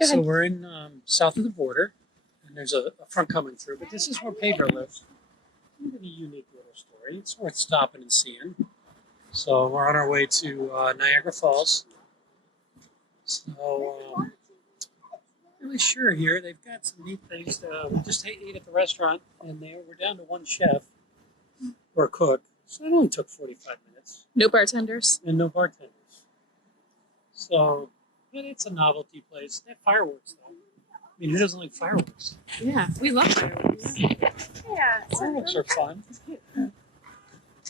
So we're in south of the border, and there's a front coming through, but this is where Pedro lives. Kind of a unique little story. It's worth stopping and seeing. So we're on our way to Niagara Falls. So not really sure here. They've got some neat things. We just ate at the restaurant, and we're down to one chef or cook. So it only took 45 minutes. No bartenders. And no bartenders. So, but it's a novelty place. They have fireworks, though. I mean, who doesn't like fireworks? Yeah, we love fireworks. Yeah. Fireworks are fun.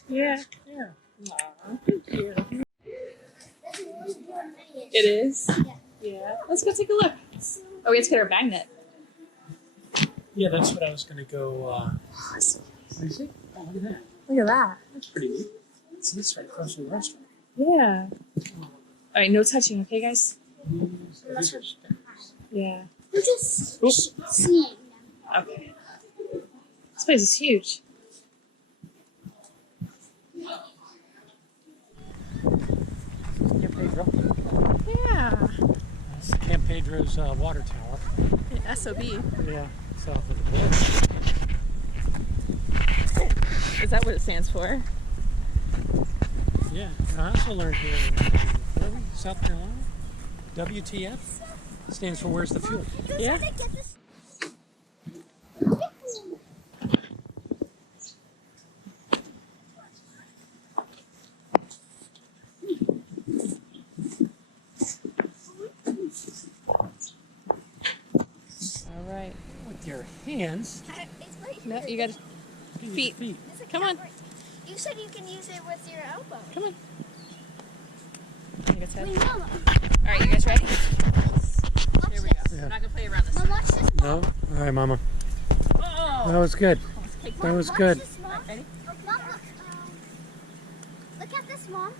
Yeah. Yeah. Aw, thank you. It is? Yeah. Let's go take a look. Oh, we have to get our magnet. Yeah, that's what I was going to go. Let me see. Oh, look at that. Look at that. That's pretty neat. It's this right across from the restaurant. Yeah. All right, no touching, okay, guys? These are stickers. Yeah. We're just seeing them. Okay. This place is huge. Camp Pedro. Yeah. That's Camp Pedro's water tower. SOB. Yeah, south of the border. Is that what it stands for? Yeah, and I also learned here in South Carolina, WTF stands for Where's the Fuel? Yeah. All right. With your hands. No, you got feet. Come on. You said you can use it with your elbow. Come on. You got Wait, that. Mama. All right, you guys ready? Watch Here we go. this. We're not gonna play around this. Mom, watch this. No? All right, Mama. Oh. That was good. That was good. Watch this, Mom. Ready? Mom, look at this, Mom.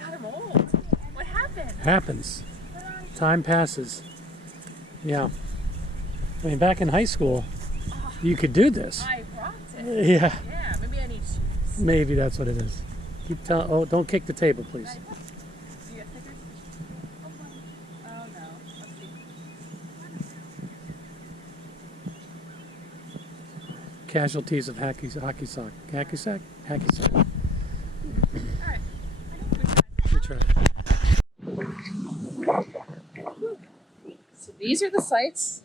Got him old. What happened? Happens. Time passes. Yeah. I mean, back in high school, you could do this. I rocked it. Yeah. Yeah, maybe I need shoes. Maybe that's what it is. Keep telling. Oh, don't kick the table, please. You got stickers? Oh no. Let's see. Casualties of hacky sack. Hacky sack? Hacky sack. All right. Good try. So these are the sites.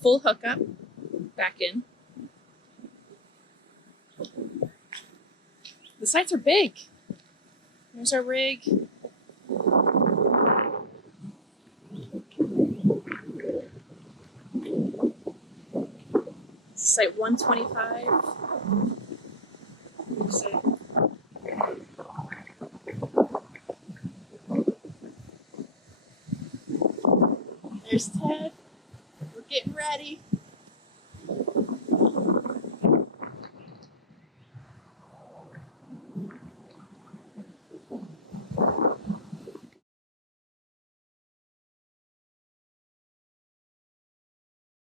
Full hookup. Back in. The sites are big. There's our rig. Site 125. Oops. There's Ted. We're getting ready.